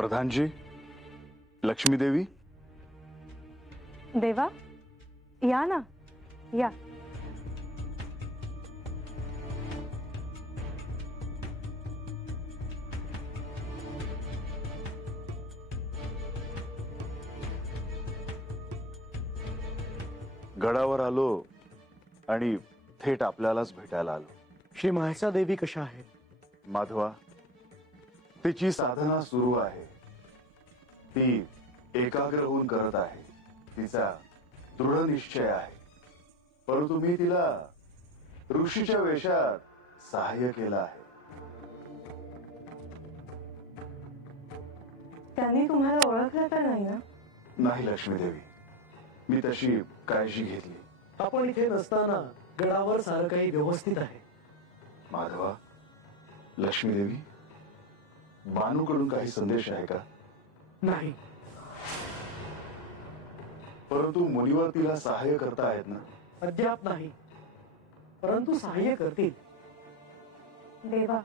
प्रधानजी, लक्ष्मी देवी. देवा, या ना, या. गडावर आलो आणि थेट आपल्यालाच भेटायला आलो. श्री म्हाळसा देवी कशा आहेत? माधवा, तिची साधना सुरू आहे. ती एकाग्र होऊन करत आहे. तिचा दृढ निश्चय आहे. परंतु मी तिला ऋषीच्या वेशात सहाय्य केलं आहे. त्यांनी तुम्हाला ओळखलं तर नाही ना? नाही लक्ष्मी देवी, मी तशी काळजी घेतली. आपण इथे नसताना गडावर सारं काही व्यवस्थित आहे. माधवा, लक्ष्मी देवी, बानूकडून काही संदेश आहे का? नाही. परंतु मुनीवर तिला सहाय्य करता आहेत ना? अद्याप नाही, परंतु सहाय्य करतील. देवा,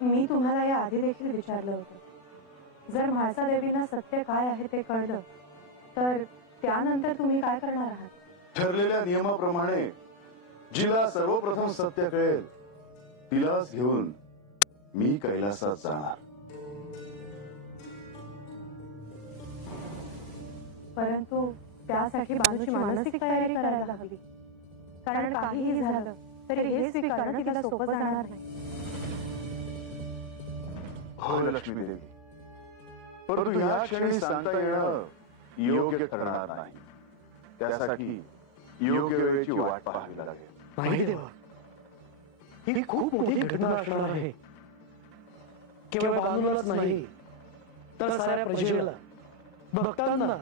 मी तुम्हाला या आधी देखील विचारलं होतं. जर म्हाळसा देवीला सत्य काय आहे ते कळलं तर त्यानंतर तुम्ही काय करणार आहात? ठरलेल्या नियमाप्रमाणे जिला सर्वप्रथम सत्य कळेल तिलाच घेऊन मी कैलासात जाणार. परंतु त्यासाठी बाजूची मानसिक तयारी करायला हवी. कारण काहीही झालं तरी हे स्वीकारणं तिला सोपं जाणार नाही. हो लक्ष्मी देवी, परंतु या क्षणी सांगता येणं योग्य ठरणार नाही. त्यासाठी योग्य वेळेची वाट पाहावी लागेल. नाही देवा, ही खूप मोठी घटना असणार आहे. केवळ बानूलाच नाही तर साऱ्या प्रजेला, भक्तांना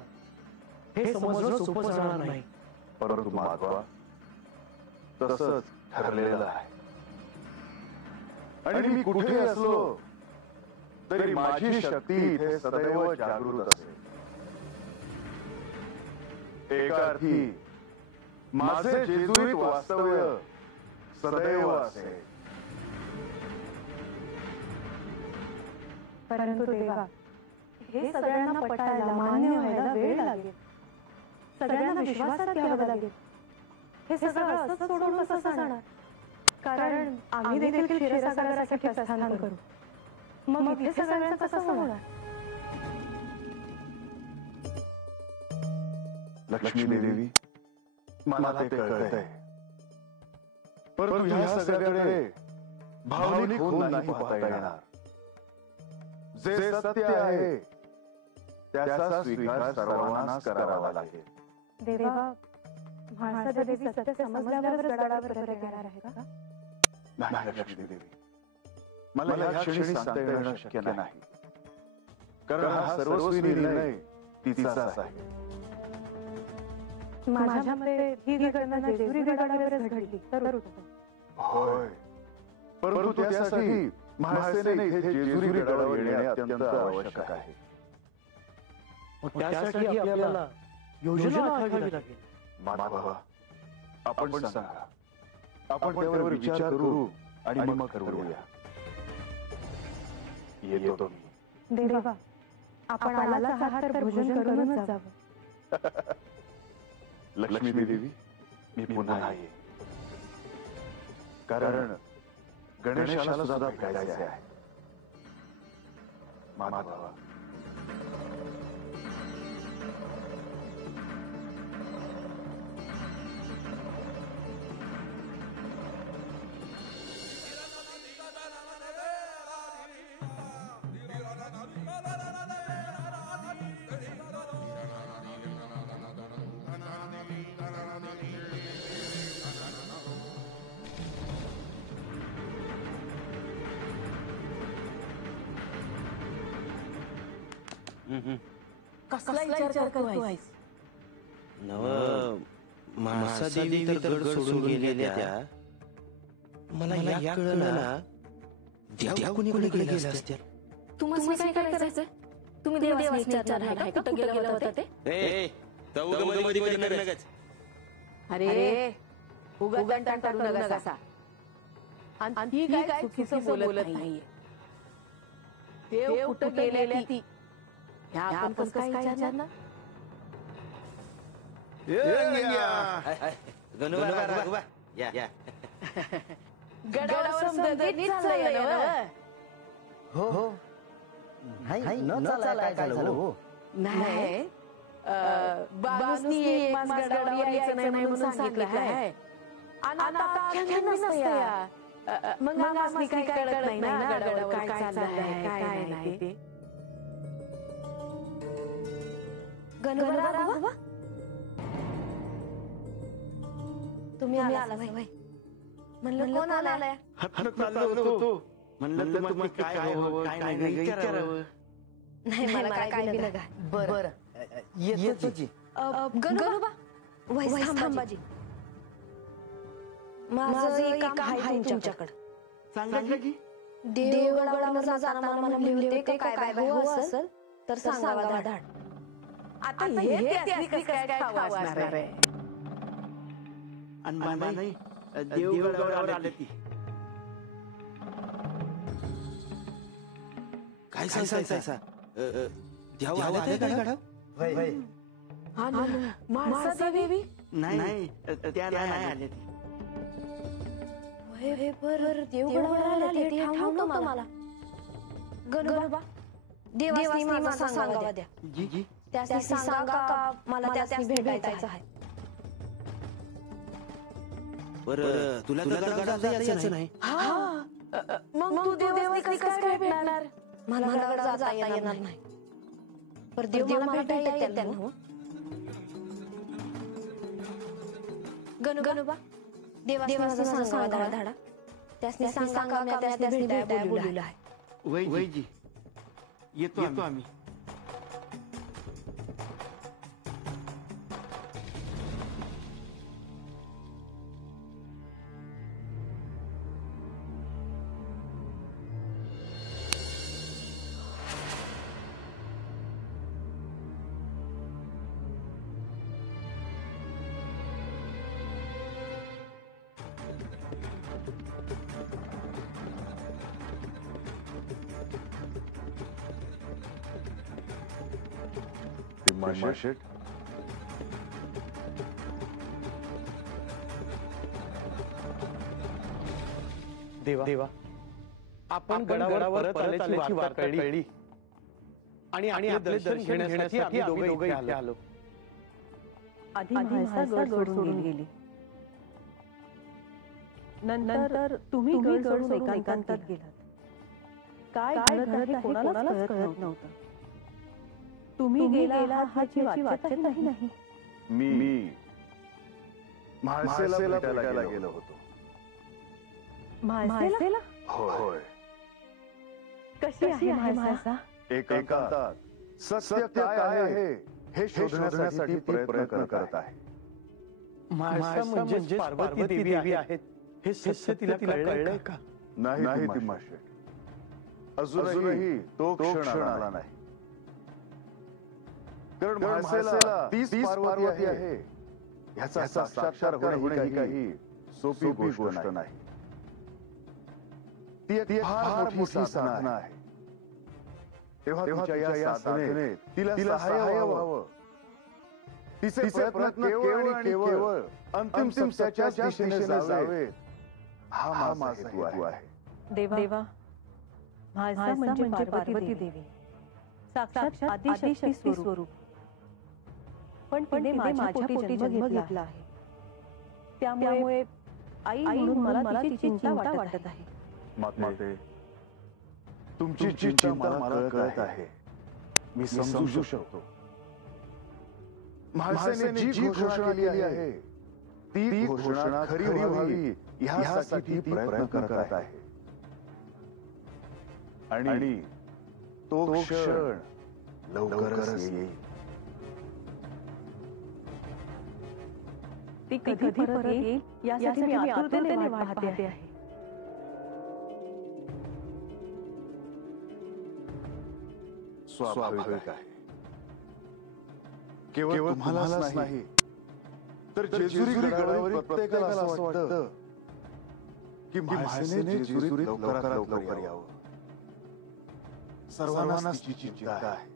हे समजणं सोपं जाणार नाही. परंतु माधवा, तसंच ठरलेलं आहे. आणि मी कुठे असलो तरी माझी शक्ती इथे सदैव जागृत असेल. एका अर्थी माझे जेजुरीत वास्तव्य सदैव असेल. परंतु देवा, हे सगळ्यांना पटायला, मान्य व्हायला वेळ लागेल. सगळ्यांना विश्वासात घ्यावं लागेल. हे सगळं असंच सोडून कसं जाणार? कारण आम्ही देखील क्षीरसागरासाठी प्रस्थान करू. मग इथे सगळ्यांचं कसं होणार? लक्ष्मी देवी, मला ते कळतंय. परंतु ह्या सगळ्याकडे भावनिक होऊन नाही पाहता येणार. जे सत्य आहे त्याचा स्वीकार सर्वांनाच करावा लागेल. देवा, म्हाळसा देवी सत्य समजल्यावरच गडावर परत येणार आहे का? नाही लक्ष्मी देवी, मला या क्षणी सांगता येणं शक्य नाही. कारण हा सर्वस्वी निर्णय तिचाच आहे. माझ्या मते ही घटना जेजुरी गडावरच घडली तर उत्तम. होय, परंतु त्यासाठी म्हाळसेने इथे जेजुरी गडावर येणे अत्यंत आवश्यक आहे. त्यासाठी आपल्याला योजना आखावी लागेल. माधवा, आपण सांगा, आपण त्यावर विचार करू आणि मग ठरवूया. येतो मी. देवा, आपण आलाच आहात तर भोजन करूनच जावं. लक्ष्मी देवी, मी पुन्हा येईन. कारण गणेशाला सुद्धा भेटायचे आहे. माधवा, कसला विचार करतोयस? नव म्हाळसा देवी तर गड सोडून गेल्या त्या. मला या कळलं ना, देव कुणीकडे गेले असतील. तुम्हाला काय करायचंय? तुम्ही देवासनी विचारणार आहे का? कुठं गेला होता ते? ए, तो उगममध्ये नगच. अरे, उगाच टाळू नका. आणि ही काय चुकीचं बोलत नाहीये. देव कुठं गेलेली ती ह्या आपण कसं काय विचारणार गणोबा या या गडावर समजा नीट चाललंय ना हो हो नाही न चालाय काय झालं हो नाही बाबांनी एक मास गडावर यायचं नाही म्हणून सांगितलं आहे आणि आता अख्ख्या नसतंय मग आम्हाला काही कळत नाही ना गडावर काय चाललंय काय नाही ते गणोबा तुम्ही आला भाई म्हणलं कोण आलाय म्हणलं तुम्हाला काय हवं काय नाही विचारावं. नाही मला काय बी नका बर येतो जी गणोबा वैस थांबाजी माझं एक काम आहे तुमच्याकडे सांगा की देवगडावर जाताना मला म्हणले होते काय हवं असेल तर सांगा धाड आता हे त्यातली काय ठाव असणार आहे आणि बाबा नाही देवगडावर आले ती काय सांगतायसा देव आले काय गडावर वय वय माणसा देवी नाही त्या नाही आले ती हे पर देवगडावर आले ते ठाव नव्हतं मला गणोबा देवानी माझा सांगावा द्या जी जी त्यासनी सांगा का मला त्यासनी भेटायचं आहे बरं तुला गडावर यायचं नाही मग तू देवानी कसं काय भेटणार मला गडावर जाता येणार नाही पर देव मला भेटायला येते ना गणोबा देवानी माझा सांगावा धाडा त्यासनी सांगा मी त्यासनी भेटायला बोलवलं आहे वय जी येतो आम्ही शेट देवा आपण गडावर परत आल्याची वार्ता कळली आणि आपले दर्शन घेण्यासाठी आम्ही दोघे इथे आलो आधी म्हाळसा गड सोडून गेली नंतर तुम्ही गड सोडून एकांतात गेलात काय घडत आहे कोणालाच कळत नव्हतं तुम्ही गेला ह्याची वाटच नाही मी म्हाळसेला भेटायला गेलो होतो म्हाळसेला होय कशी आहे म्हाळसा एकांतात सत्य काय आहे हे शोधण्यासाठी ती प्रयत्न करत आहे म्हाळसा म्हणजे पार्वती देवी आहेत हे सत्य तिला कळलंय का नाही ती माशे अजूनही तो क्षण आला नाही कारण म्हाळसेला तीच पार्वती आहे ह्याचा साक्षात्कार होणे ही काही सोपी गोष्ट नाही ती एक फार मोठी साधना आहे तेव्हा तुमच्या या साधनेत तिला सहाय्य व्हावं तिचे प्रयत्न केवळ आणि केवळ अंतिम सत्याच्याच दिशेने जावे हा माझा हेतू आहे देवा म्हाळसा म्हणजे पार्वती देवी साक्षात आदिशक्ती स्वरूप पण तिने माझ्या पोटी जन्म घेतला आहे त्यामुळे आई म्हणून मला तिची चिंता वाटत आहे माते तुमची चिंता मला कळत आहे मी समजू शकतो म्हाळसेने जी घोषणा केली आहे ती घोषणा खरी व्हावी ह्यासाठी ती प्रयत्न करत आहे आणि तो क्षण लवकरच येईल ती कधी परत येईल यासाठी मी आतुरतेने वाट पाहते आहे स्वाभाविक आहे केवळ तुम्हालाच नाही तर जेजुरी गडावरील प्रत्येकाला असं वाटतं की म्हाळसेने जेजुरीत लवकरात लवकर यावं सर्वांना तिची चिंता आहे.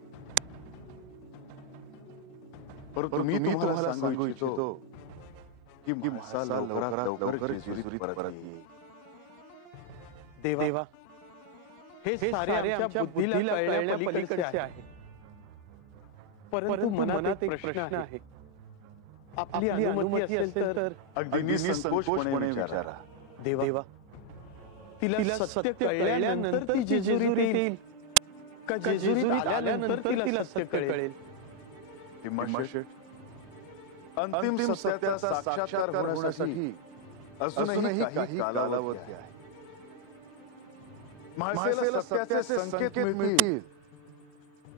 परंतु मी तुम्हाला सांगू इच्छितो की म्हासा लवकरात लवकर जेजुरीत परत येईल. देवा हे सारे आमच्या बुद्धीला कळल्या पलीकडचे आहे. परंतु मनात एक प्रश्न आहे. आपली अनुमती असेल तर अगदी निसंकोचपणे विचारा. देवा तिला सत्य कळल्यानंतर ती जेजुरीत येईल का जेजुरीत आल्यानंतर तिला सत्य कळेल? हिम्मतशेठ, अंतिम सत्याचा साक्षात्कार होण्यासाठी अजूनही काही कालावधी आहे. म्हासेला सत्याचे संकेत मिळतील.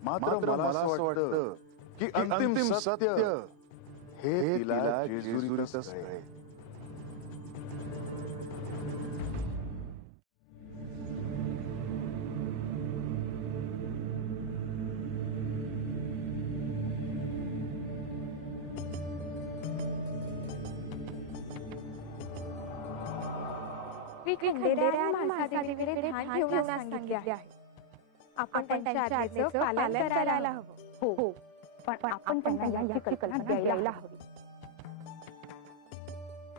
मात्र मला असं वाटतं की अंतिम सत्य हे तिला जेजुरीतच कळेल. खंडेराय आणि म्हाळसादेवीकडे ध्यान ठेवण्यास सांगितले आहे. आपण त्यांच्या आज्ञेचं पालन करायला हवं. हो, पण आपण त्यांना याची कल्पना द्यायला हवी.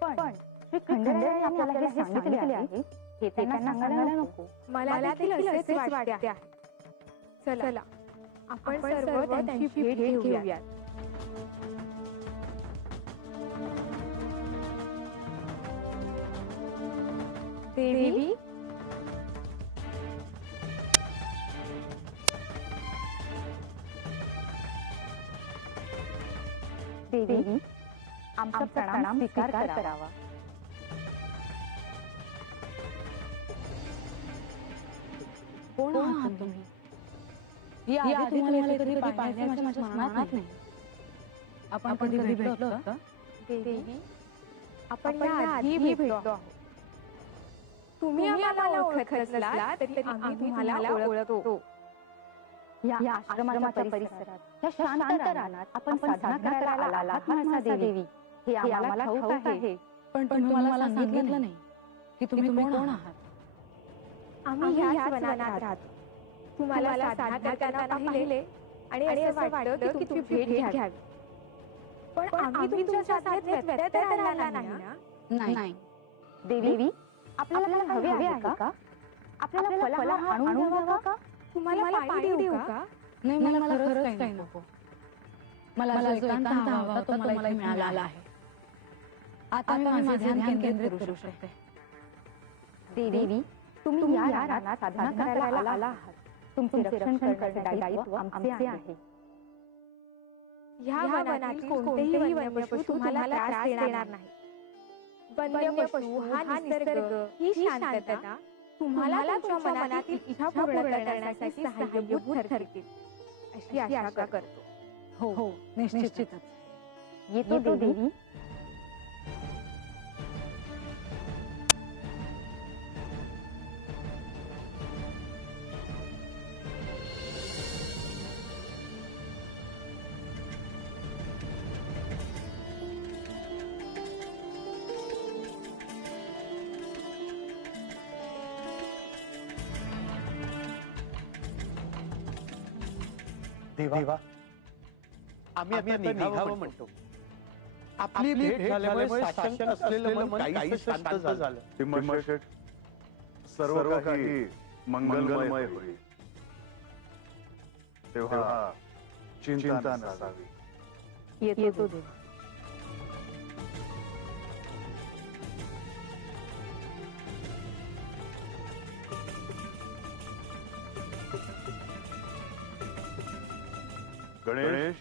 पण श्री खंडेराय आपल्याला हे सांगितले आहे हे त्यांना सांगायला नको. मला देखील असेच वाटते आहे. चला आपण सर्व त्यांची भेट घेऊया. देवी, देवी आमचा प्रणाम स्वीकार करावा. कोण आहात तुम्ही? या तुम्हाला कधी पाहण्याचे माझ्या मनात नाही. आपण कधी भेटलो होतो? देवी, आपण या आधी भेटलो आहोत. तुम्ही आम्हाला ओळखत नसलात तरी आम्ही तुम्हाला ओळखतो. या आश्रमाच्या परिसरात या शांत रानात आपण साधना करायला आलात म्हाळसा देवी हे आम्हाला ठाऊक आहे. पण तुम्ही मला सांगितलं नाही की तुम्ही कोण आहात. आम्ही ह्याच वनात राहतो. तुम्हाला साधना करताना पाहिले आणि असं वाटलं की तुमची भेट घ्यावी. पण आम्ही तुमच्या साधनेत व्यत्यय तर आला नाही ना? नाही. देवी, आपल्याला हवे आहे का? आपल्याला फळ आणून द्यावा का? तुम्हाला पाणी देऊ का? नाही, मला खरंच काही नको. मला जो एकांत हवा होता तो मला मिळाला आहे. आता मी माझे ध्यान केंद्रित करू शकते. देवी, तुम्ही या रानात साधना करायला आला आहात. तुमचे रक्षण करण्याचे दायित्व आमचे आहे. ह्या वनातील कोणतेही वन्यपशु तुम्हाला त्रास देणार नाही. वन्यपशु हा निसर्ग ही शांतता तुम्हाला तुमच्या मनातील इच्छा पूर्ण करण्यासाठी सहाय्यभूत ठरतील अशी आशा करतो. हो, निश्चितच. येतो देवी. देवा आम्ही आता निघावं म्हणतो. आपली भेट झाल्यामुळे शासन असलेलं मन काही शांत झालं. हिम्मतशेठ, सर्व काही मंगलमय होईल. तेव्हा चिंता नसावी. येतो देवा. गणेश,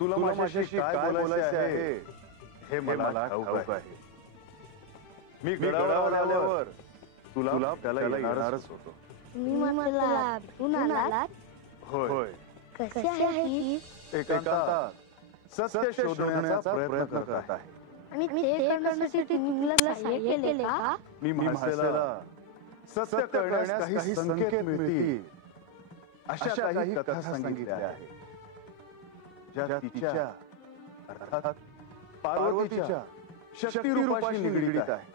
तुला माझ्याशी काय बोलायचे आहे हे मला ठाऊक आहे. मी गडावर आल्यावर तुला त्याला येणारच होतो. मला भेटून आलात? होय. कसे आहे? एकांतात सत्य शोधण्याचा प्रयत्न करत आहे. आणि ते करण्यासाठी तुम्हाला सहाय्य केले का? मी म्हाळसेला सत्य करण्यास काही संकेत मिळतील अशा काही कथा सांगितल्या आहेत, ज्या तिच्या अर्थात पार्वतीच्या शक्तिरूपाशी निगडीत आहे.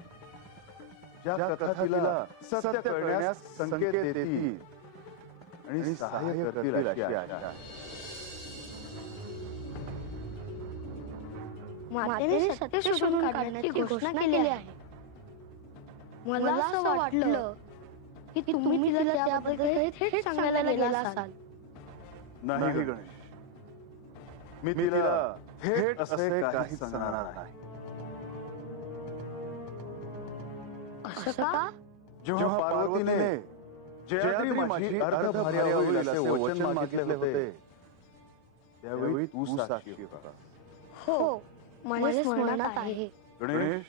ज्या कथा तिला सत्य करण्यास संकेत देतील आणि सहाय्य करतील अशी आशा आहे. मातेने सत्य शोधून काढण्याची घोषणा केली आहे. मला असं वाटलं की तुम्ही तिला त्याबद्दल थेट सांगायला गेला असाल. नाही गणेश, मी तिला थेट असे काही सांगणार नाही. असं का? जेव्हा पार्वतीने जयाद्री माझी अर्धभार्या होईल असे वचन मागितले होते, त्यावेळी तू साक्षी होता. हो, माझ्या स्मरणात आहे. गणेश,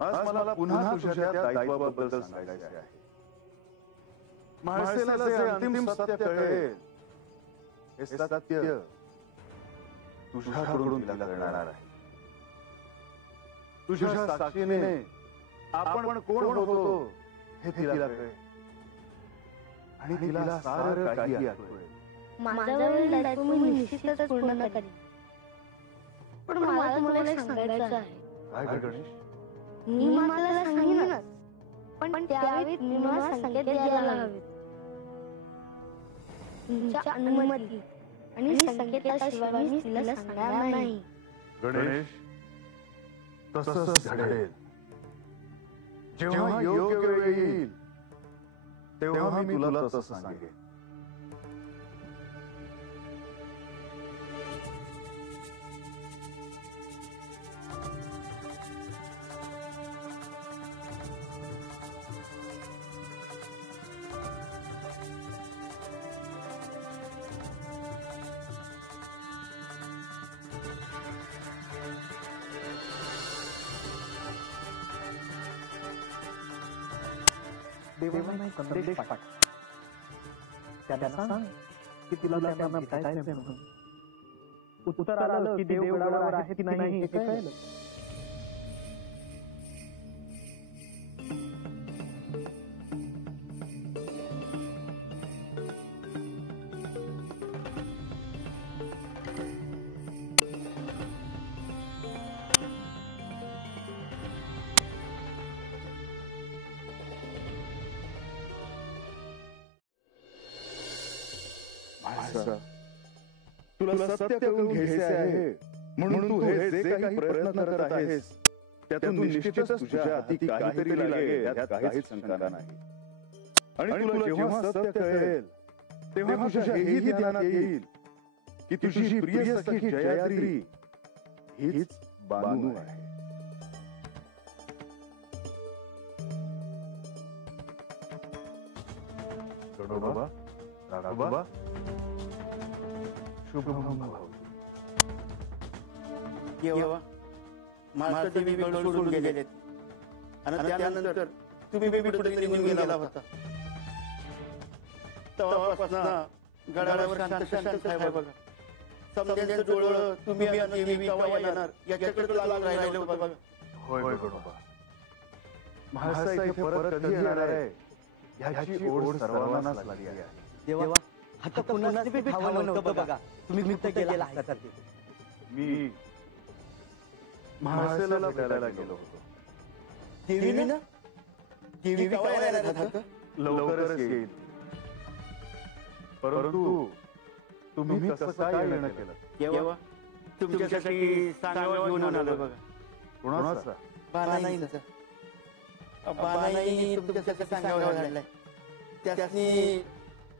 आज मला पुन्हा तुझ्या त्या दायित्वाबद्दल सांगायचे आहे. म्हाळसेला जे अंतिम सत्य कळेल, हे सत्य तुझ्याकडून तिला कळणार आहे. तुझ्या साक्षीने आपण कोण होतो हे तिला कळेल आणि तिला सारं काही आठवेल. माझ्यावरील दायित्व मी निश्चितच पूर्ण करेन. पण मला तुम्हाला एक सांगायचं आहे. काय गणेश? मी मला सांगेनच, पण त्यावेळी मी मला संकेत द्यायला हवे. तुमच्या अनुमती आणि संकेताशिवाय मी तिला सांगणार नाही. गणेश, तसंच घडेल. जेव्हा योग्य वेळ येईल तेव्हा मी तुला तसं सांगेन. देवाने संदेश पाठव. त्यांना सांग की तुला त्यांना भेटायचं म्हणून. उत्तर आलं की देव गडावर आहे की नाही हे कळलं. तुला सत्य करून घ्यायचे आहे म्हणून तू हे जे काही प्रयत्न करत आहेस त्यातून निश्चितच तुझ्या हाती काहीतरी लागेल, यात काहीच शंका नाही. आणि तुला जेव्हा सत्य कळेल तेव्हा तुझ्या हेही ध्यानात येईल की तुझी प्रिय सखी जयाद्री हीच बानू आहे. गणोबा, राघोबा, शुभम भवतु. केव्हा माळदेवी गड सोडून गेलेत आणि त्यानंतर तुम्ही कुठेतरी निघून गेला होता. तेव्हापासून गडावर शांत शांत आहे बघा. समजायचं डोळं तुम्ही आणि देवी केव्हा येणार याच्याकडे लागून राहिलं बघा. होय गणोबा, म्हाळसा इथे परत कधी येणार आहे ह्याची ओढ सर्वांनाच लागली आहे. देवा, आता पुन्हा ठावं नव्हतं बघा. तुम्ही मुक्त गेला आहे. मी म्हाळसेला भेटायला गेलो होतो. देवी ना देवी केव्हा येणार आहे? लवकरच येईल. परंतु तुम्ही कसं काय येणं केलं? केव्हा तुमच्यासाठी सांगावं घेऊन आलो बघा. कोणाचा? बानाईचा. बानाईने तुमच्यासाठी सांगावं घातलंय. त्यासनी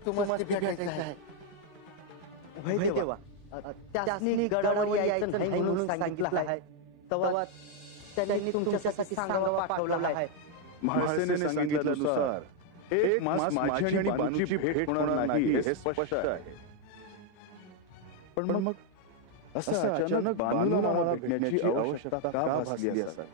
तुम्हाला भेटायचं आहे. होय देवा, त्यासनी गडावर यायचं नाही म्हणून सांगितलं आहे. तेव्हा त्यांनी तुमच्यासाठी सांगावं पाठवलं आहे. म्हाळसेने सांगितल्यानुसार एक मास माझी आणि बानूची भेट होणार नाही हे स्पष्ट आहे. पण मग असं अचानक बानूला मला भेटण्याची आवश्यकता का भासली असेल?